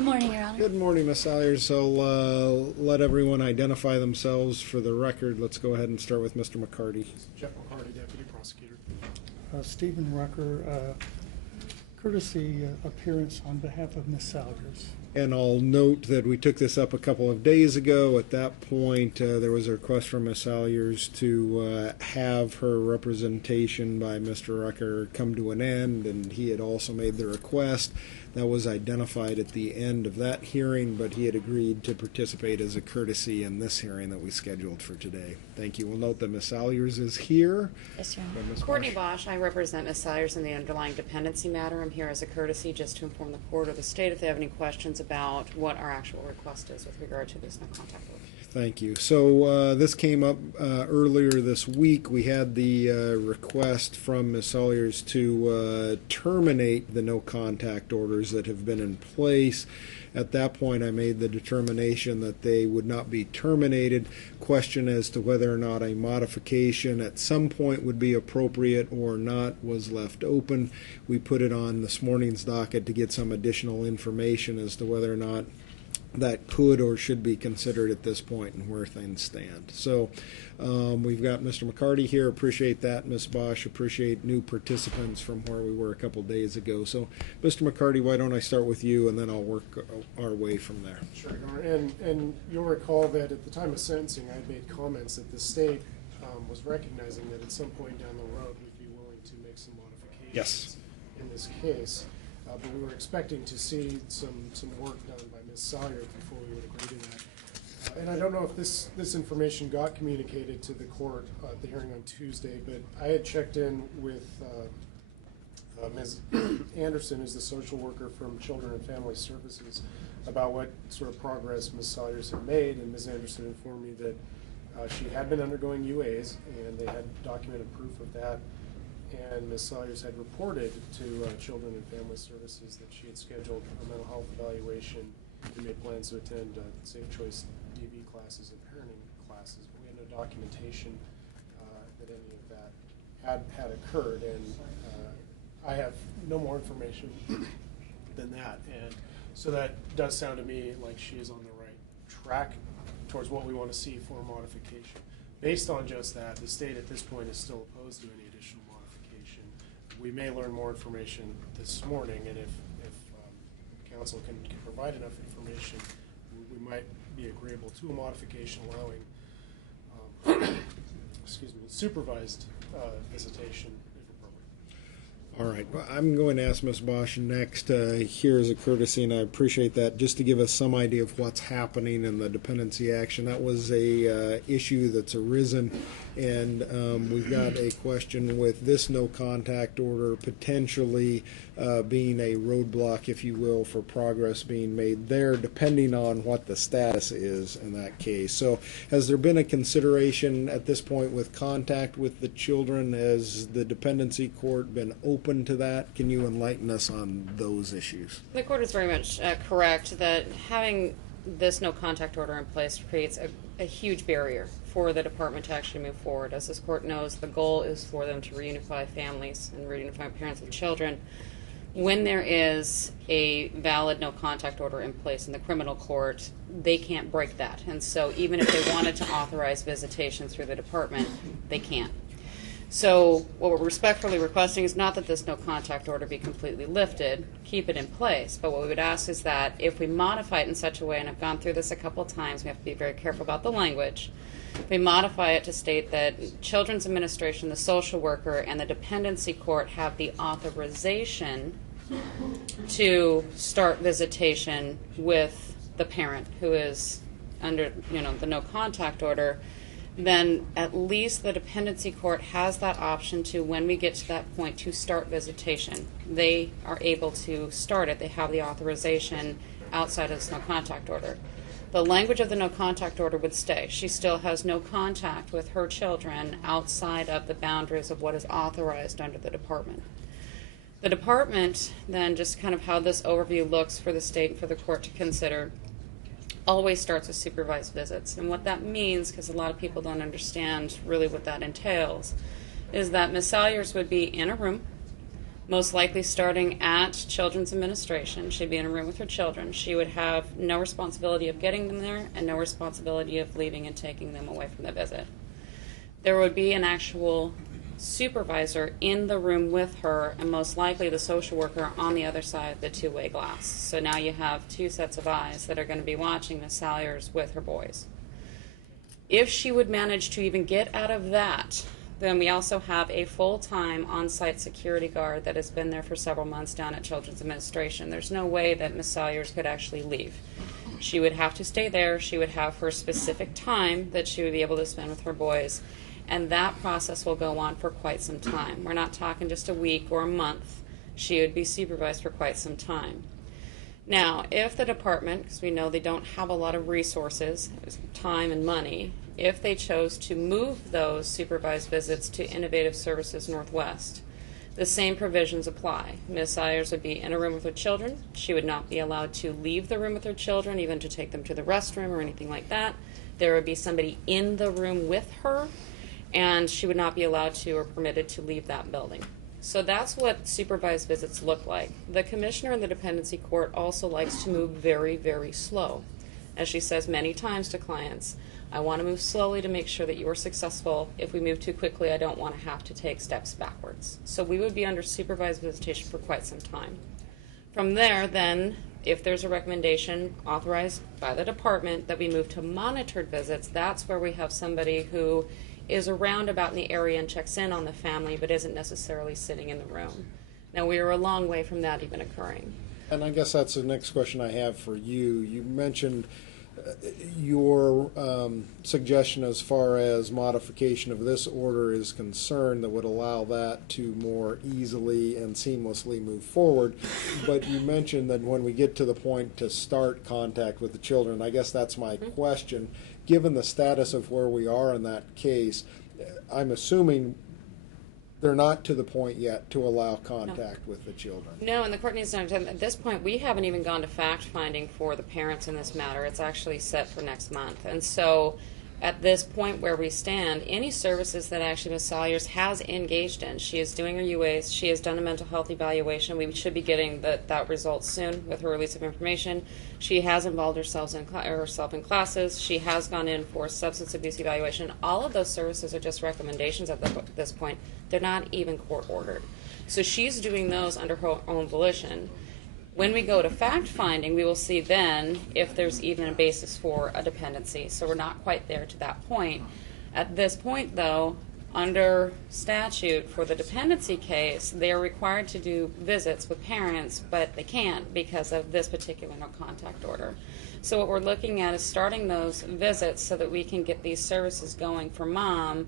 Good morning, Your Honor. Good morning, Ms. Salyers. So let everyone identify themselves for the record. Let's go ahead and start with Mr. McCarty. Jeff McCarty, Deputy Prosecutor. Stephen Rucker, courtesy appearance on behalf of Ms. Salyers. And I'll note that we took this up a couple of days ago. At that point, there was a request from Ms. Salyers to have her representation by Mr. Rucker come to an end, and he had also made the request. That was identified at the end of that hearing, but he had agreed to participate as a courtesy in this hearing that we scheduled for today. Thank you. We'll note that Ms. Salyers is here. Yes, Your Honor. Courtney Bosch, I represent Ms. Salyers in the underlying dependency matter. I'm here as a courtesy just to inform the court or the state if they have any questions about what our actual request is with regard to this no contact order. Thank you. So this came up earlier this week. We had the request from Ms. Salyers to terminate the no contact orders that have been in place. At that point, I made the determination that they would not be terminated. Question as to whether or not a modification at some point would be appropriate or not was left open. We put it on this morning's docket to get some additional information as to whether or not that could or should be considered at this point and where things stand. So we've got Mr. McCarty here. Appreciate that. Ms. Bosch, appreciate new participants from where we were a couple days ago. So Mr. McCarty, why don't I start with you and then I'll work our way from there. Sure, Your Honor. And you'll recall that at the time of sentencing, I made comments that the state was recognizing that at some point down the road we'd be willing to make some modifications in this case. But we were expecting to see some work done by Ms. Salyers before we would agree to that. And I don't know if this information got communicated to the court at the hearing on Tuesday, but I had checked in with Ms. Anderson, who's the social worker from Children and Family Services, about what sort of progress Ms. Salyers had made, and Ms. Anderson informed me that she had been undergoing UAs, and they had documented proof of that. And Ms. Salyers had reported to Children and Family Services that she had scheduled a mental health evaluation and made plans to attend Safe Choice DV classes and parenting classes. But we had no documentation that any of that had occurred, and I have no more information than that. And so that does sound to me like she is on the right track towards what we want to see for a modification. Based on just that, the state at this point is still opposed to any additional modification. We may learn more information this morning, and if counsel can provide enough information, we might be agreeable to a modification allowing supervised visitation if appropriate. All right. Well, I'm going to ask Ms. Bosch next here as a courtesy, and I appreciate that, just to give us some idea of what's happening in the dependency action. That was a issue that's arisen, and we've got a question with this no contact order potentially being a roadblock, if you will, for progress being made there, depending on what the status is in that case. So has there been a consideration at this point with contact with the children? Has the dependency court been open to that? Can you enlighten us on those issues? The court is very much correct that having this no contact order in place creates a huge barrier for the department to actually move forward. As this court knows, the goal is for them to reunify families and reunify parents with children. When there is a valid no contact order in place in the criminal court, they can't break that. And so even if they wanted to authorize visitation through the department, they can't. So what we're respectfully requesting is not that this no contact order be completely lifted, keep it in place, but what we would ask is that if we modify it in such a way, and I've gone through this a couple of times, we have to be very careful about the language, we modify it to state that Children's Administration, the social worker, and the dependency court have the authorization to start visitation with the parent who is under, the no contact order. Then at least the dependency court has that option to, when we get to that point, to start visitation. They are able to start it. They have the authorization outside of this no contact order. The language of the no contact order would stay. She still has no contact with her children outside of the boundaries of what is authorized under the department. The department, then, just kind of how this overview looks for the state and for the court to consider, always starts with supervised visits. And what that means, because a lot of people don't understand really what that entails, is that Ms. Salyers would be in a room. most likely starting at Children's Administration. She'd be in a room with her children. She would have no responsibility of getting them there and no responsibility of leaving and taking them away from the visit. There would be an actual supervisor in the room with her, and most likely the social worker on the other side of the two-way glass. So now you have two sets of eyes that are going to be watching Miss Salyers with her boys. If she would manage to even get out of that, then we also have a full-time on-site security guard that has been there for several months down at Children's Administration. There's no way that Miss Salyers could actually leave. She would have to stay there. She would have her specific time that she would be able to spend with her boys, and that process will go on for quite some time. We're not talking just a week or a month. She would be supervised for quite some time. Now, if the department, because we know they don't have a lot of resources, time and money, if they chose to move those supervised visits to Innovative Services Northwest, the same provisions apply. Ms. Salyers would be in a room with her children. She would not be allowed to leave the room with her children, even to take them to the restroom or anything like that. There would be somebody in the room with her, and she would not be allowed to or permitted to leave that building. So that's what supervised visits look like. The commissioner in the dependency court also likes to move very, very slow. As she says many times to clients, I want to move slowly to make sure that you are successful. If we move too quickly, I don't want to have to take steps backwards. So we would be under supervised visitation for quite some time. From there, then, if there's a recommendation authorized by the department that we move to monitored visits, that's where we have somebody who is around about in the area and checks in on the family, but isn't necessarily sitting in the room. Now, we are a long way from that even occurring. And I guess that's the next question I have for you. You mentioned your suggestion as far as modification of this order is concerned that would allow that to more easily and seamlessly move forward. But you mentioned that when we get to the point to start contact with the children, I guess that's my question. Given the status of where we are in that case, I'm assuming they're not to the point yet to allow contact with the children. No, and the court needs to understand at this point we haven't even gone to fact finding for the parents in this matter. It's actually set for next month. And so at this point where we stand, any services that actually Ms. Salyers has engaged in, she is doing her UAs, she has done a mental health evaluation. We should be getting that result soon with her release of information. She has involved herself in classes. She has gone in for substance abuse evaluation. All of those services are just recommendations at this point. They're not even court ordered. So she's doing those under her own volition. When we go to fact finding, we will see then if there's even a basis for a dependency. So we're not quite there to that point. At this point, though, under statute for the dependency case, they are required to do visits with parents, but they can't because of this particular no contact order. So what we're looking at is starting those visits so that we can get these services going for mom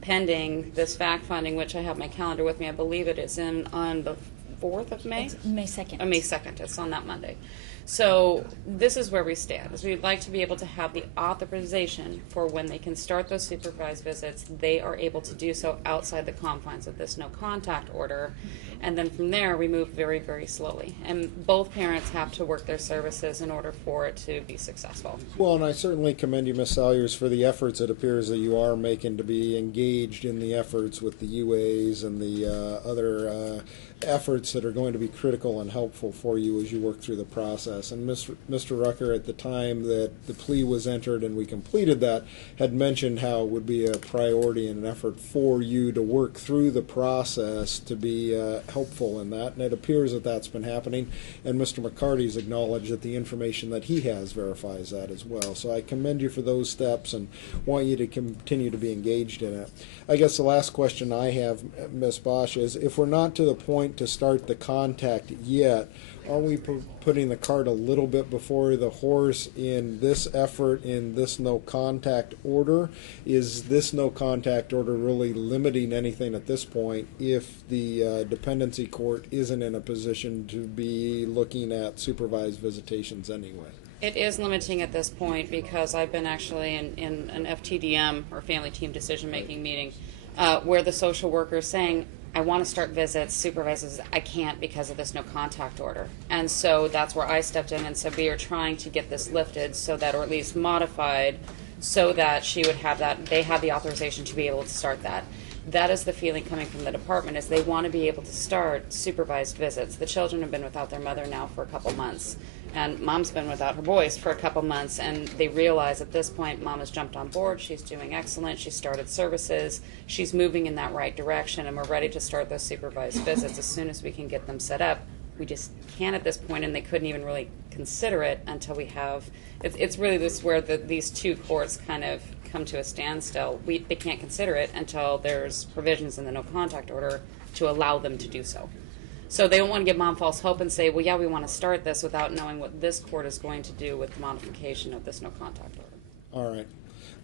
pending this fact finding, which I have my calendar with me. I believe it is on the 4th of May? It's May 2nd. May 2nd. It's on that Monday. So this is where we stand. Is we'd like to be able to have the authorization for when they can start those supervised visits, they are able to do so outside the confines of this no contact order. And then from there, we move very, very slowly. And both parents have to work their services in order for it to be successful. Well, and I certainly commend you, Ms. Salyers, for the efforts it appears that you are making to be engaged in the efforts with the UAs and the other efforts that are going to be critical and helpful for you as you work through the process. And Mr. Rucker, at the time that the plea was entered and we completed that, had mentioned how it would be a priority and an effort for you to work through the process to be helpful in that, and it appears that that's been happening, and Mr. McCarty's acknowledged that the information that he has verifies that as well. So I commend you for those steps and want you to continue to be engaged in it. I guess the last question I have, Ms. Bosch, is if we're not to the point to start the contact yet, are we putting the cart a little bit before the horse in this effort in this no contact order? Is this no contact order really limiting anything at this point if the dependency court isn't in a position to be looking at supervised visitations anyway? It is limiting at this point because I've been actually in an FTDM or family team decision-making meeting where the social worker is saying, I want to start visits, supervises, I can't because of this no contact order. And so that's where I stepped in and said we are trying to get this lifted so that, or at least modified, so that she would have that, they have the authorization to be able to start that. that is the feeling coming from the department, is they want to be able to start supervised visits. The children have been without their mother now for a couple months, and mom's been without her boys for a couple months, and they realize at this point mom has jumped on board. She's doing excellent. She started services. She's moving in that right direction, and we're ready to start those supervised visits as soon as we can get them set up. We just can't at this point, and they couldn't even really consider it until we have. It's really this where these two courts kind of come to a standstill. They can't consider it until there's provisions in the no contact order to allow them to do so. So they don't want to give mom false hope and say, well, yeah, we want to start this without knowing what this court is going to do with the modification of this no contact order. All right.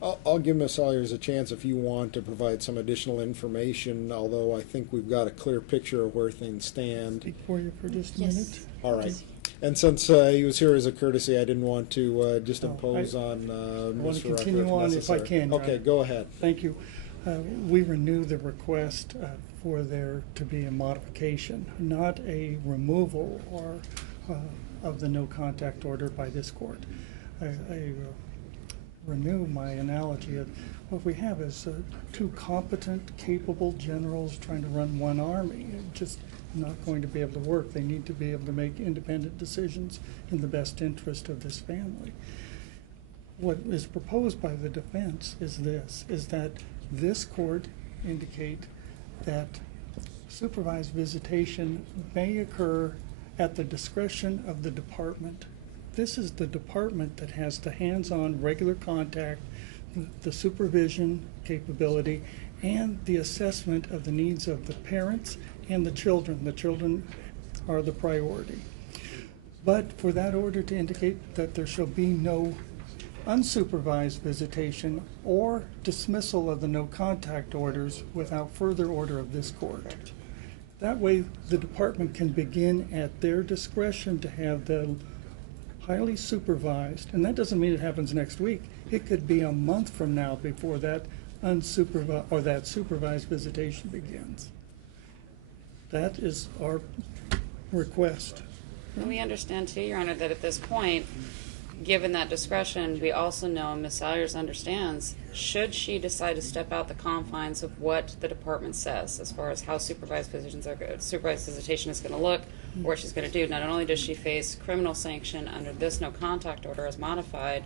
I'll give Ms. Salyers a chance if you want to provide some additional information, although I think we've got a clear picture of where things stand. Speak for you for just a Yes. minute. All right. And since he was here as a courtesy, I didn't want to just Oh, impose I on want Mr. to Rucker continue on if I necessary. can, Your Okay, Honor. go ahead. Thank you. We renew the request for there to be a modification, not a removal or of the no contact order by this court. I renew my analogy of what we have is two competent, capable generals trying to run one army. It's just not going to be able to work. They need to be able to make independent decisions in the best interest of this family. What is proposed by the defense is that this court indicate that supervised visitation may occur at the discretion of the department. This is the department that has the hands-on regular contact, the supervision capability, and the assessment of the needs of the parents and the children. The children are the priority. But for that order to indicate that there shall be no unsupervised visitation or dismissal of the no contact orders without further order of this court. That way the department can begin at their discretion to have the highly supervised, and that doesn't mean it happens next week. It could be a month from now before that unsupervised or that supervised visitation begins. That is our request. And we understand too, Your Honor, that at this point, given that discretion, we also know, and Ms. Salyers understands, should she decide to step out the confines of what the department says as far as how supervised visitation is going to look, or what she's going to do, not only does she face criminal sanction under this no contact order as modified,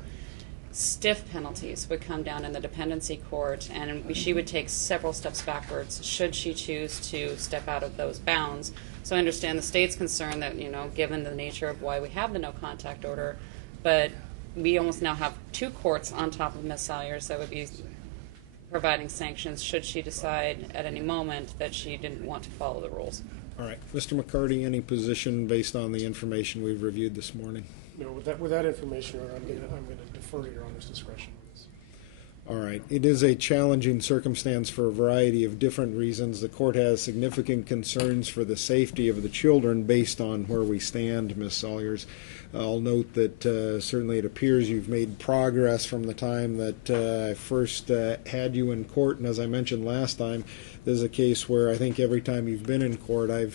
stiff penalties would come down in the dependency court, and she would take several steps backwards should she choose to step out of those bounds. So I understand the state's concern that, given the nature of why we have the no contact order, but we almost now have two courts on top of Ms. Salyers that would be providing sanctions should she decide at any moment that she didn't want to follow the rules. All right. Mr. McCarty, any position based on the information we've reviewed this morning? No, with that information, I'm going to defer to Your Honor's discretion on this. All right. It is a challenging circumstance for a variety of different reasons. The court has significant concerns for the safety of the children based on where we stand, Ms. Salyers. I'll note that certainly it appears you've made progress from the time that I first had you in court, and as I mentioned last time, this is a case where I think every time you've been in court, I've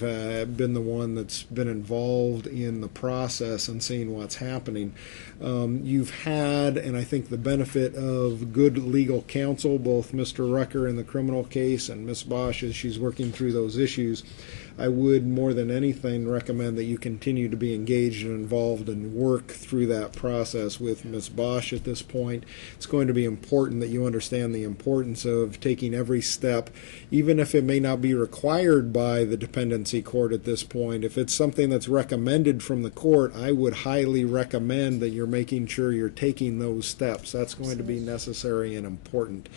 been the one that's been involved in the process and seeing what's happening. You've had, and I think the benefit of good legal counsel, both Mr. Rucker in the criminal case and Ms. Bosch as she's working through those issues. I would more than anything recommend that you continue to be engaged and involved and work through that process with Ms. Bosch at this point. It's going to be important that you understand the importance of taking every step, even if it may not be required by the dependency court at this point. If it's something that's recommended from the court, I would highly recommend that you're making sure you're taking those steps. That's going to be necessary and important.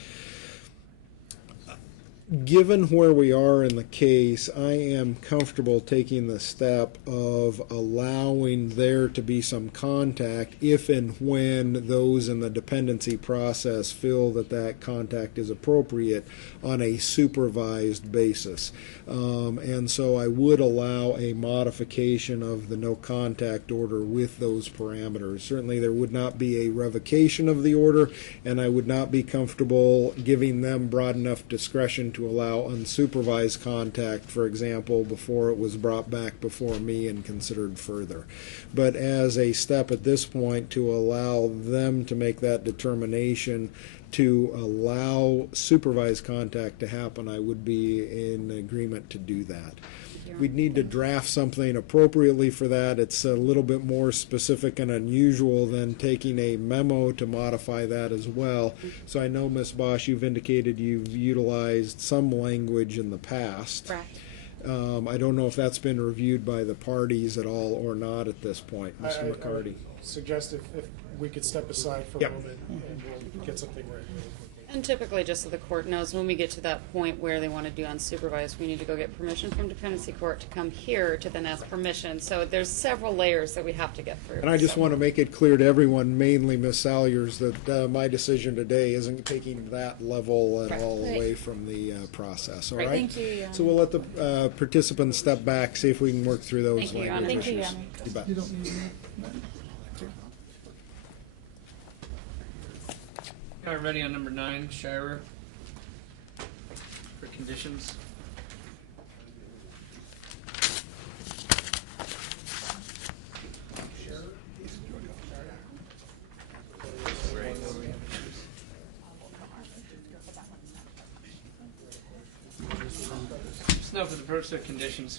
Given where we are in the case, I am comfortable taking the step of allowing there to be some contact if and when those in the dependency process feel that that contact is appropriate on a supervised basis. And so I would allow a modification of the no contact order with those parameters. Certainly there would not be a revocation of the order, and I would not be comfortable giving them broad enough discretion to to allow unsupervised contact, for example, before it was brought back before me and considered further. But as a step at this point to allow them to make that determination to allow supervised contact to happen, I would be in agreement to do that. We'd need to draft something appropriately for that. It's a little bit more specific and unusual than taking a memo to modify that as well. So I know, Ms. Bosch, you've indicated you've utilized some language in the past. Correct. I don't know if that's been reviewed by the parties at all or not at this point. Mr. I McCarty. would suggest if we could step aside for Yep. a moment and we'll get something right really quickly. And typically, just so the court knows, when we get to that point where they want to do unsupervised, we need to go get permission from dependency court to come here to then ask permission. So there's several layers that we have to get through. And I just want to make it clear to everyone, mainly Ms. Salyers, that my decision today isn't taking that level at Right. all Right. away from the process. All Right. right? Thank you, Your So Honor. we'll let the participants step back, see if we can work through those Thank you, Your language Honor. Thank you, Your issues. Honor. You bet. You don't need that. All right, ready on number 9, Shira, for conditions. Just know for the purpose of conditions,